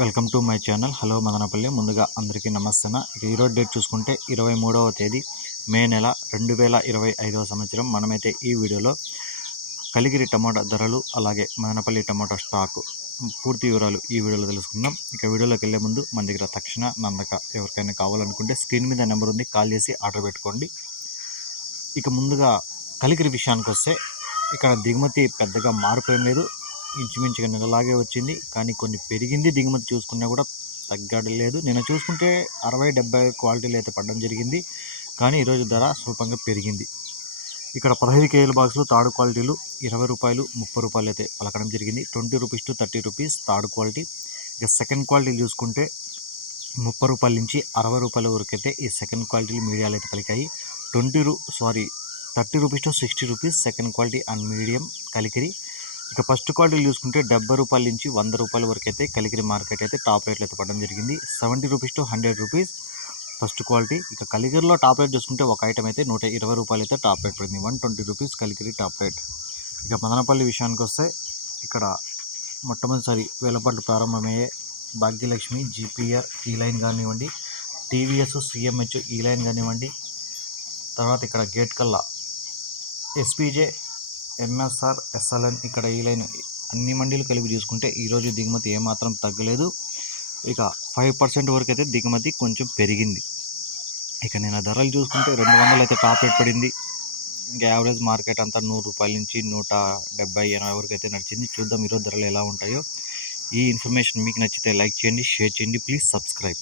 Welcome to my channel. Hello Madanapalle. ముందుగా అందరికీ నమస్తే ఈరోజు డేట్ చూసుకుంటే ఇరవై మూడవ తేదీ మే నెల రెండు వేల ఇరవై ఐదవ సంవత్సరం. మనమైతే ఈ వీడియోలో కలిగిరి టమాటా ధరలు అలాగే మదనపల్లి టమాటా స్టాక్ పూర్తి వివరాలు ఈ వీడియోలో తెలుసుకుందాం. ఇక వీడియోలోకి వెళ్ళే ముందు మన దగ్గర తక్షణ నందక ఎవరికైనా కావాలనుకుంటే స్క్రీన్ మీద నెంబర్ ఉంది కాల్ చేసి ఆర్డర్ పెట్టుకోండి. ఇక ముందుగా కలిగిరి విషయానికి వస్తే ఇక్కడ దిగుమతి పెద్దగా మార్పు లేదు. ఇంచుమించుగా నెలలాగే వచ్చింది. కానీ కొన్ని పెరిగింది. దిగుమతి చూసుకున్నా కూడా తగ్గడం లేదు. నేను చూసుకుంటే అరవై డెబ్బై క్వాలిటీలు అయితే పడడం జరిగింది. కానీ ఈరోజు ధర స్వల్పంగా పెరిగింది. ఇక్కడ పదహైదు కేజీల బాక్సులు తాడు క్వాలిటీలు ఇరవై రూపాయలు ముప్పై రూపాయలు అయితే పలకడం జరిగింది. Twenty rupees to thirty rupees third quality. ఇక సెకండ్ క్వాలిటీలు చూసుకుంటే ముప్పై రూపాయల నుంచి అరవై రూపాయల వరకు అయితే ఈ సెకండ్ క్వాలిటీలు మీడియాలు అయితే పలికాయి. ట్వంటీ రూ sorry thirty rupees to sixty rupees second quality and medium Kalikiri. ఇక ఫస్ట్ క్వాలిటీ చూసుకుంటే డెబ్బై రూపాయల నుంచి వంద రూపాయల వరకు అయితే కలికిరి మార్కెట్ అయితే టాప్ రేట్లు అయితే పడడం జరిగింది. Seventy rupees to hundred rupees first quality. ఇక కలికిరిలో టాప్ రేట్ చూసుకుంటే ఒక ఐటమ్ అయితే నూట ఇరవై రూపాయలు అయితే టాప్ రేట్ పడింది. One twenty rupees Kalikiri top rate. ఇక మదనపల్లి విషయానికి వస్తే ఇక్కడ మొట్టమొదటిసారి వేలపాట్లు ప్రారంభమయ్యే భాగ్యలక్ష్మి జీపీఆర్ ఈ లైన్ కానివ్వండి టీవీఎస్ సిఎంహెచ్ ఈ లైన్ కానివ్వండి తర్వాత ఇక్కడ గేట్ కల్లా ఎస్పీజే ఎంఎస్ఆర్ ఎస్ఎల్ఎన్ ఇక్కడ ఈ లైన్ అన్ని మండీలు కలిపి చూసుకుంటే ఈరోజు దిగుమతి ఏమాత్రం తగ్గలేదు. ఇక ఫైవ్ పర్సెంట్ వరకు అయితే దిగుమతి కొంచెం పెరిగింది. ఇక నేను ధరలు చూసుకుంటే రెండు వందలు అయితే టాప్ రేట్ పడింది. ఇంకా యావరేజ్ మార్కెట్ అంతా నూరు రూపాయల నుంచి నూట డెబ్బై ఎనభై వరకు అయితే నడిచింది. చూద్దాం ఈరోజు ధరలు ఎలా ఉంటాయో. ఈ ఇన్ఫర్మేషన్ మీకు నచ్చితే లైక్ చేయండి షేర్ చేయండి. Please subscribe.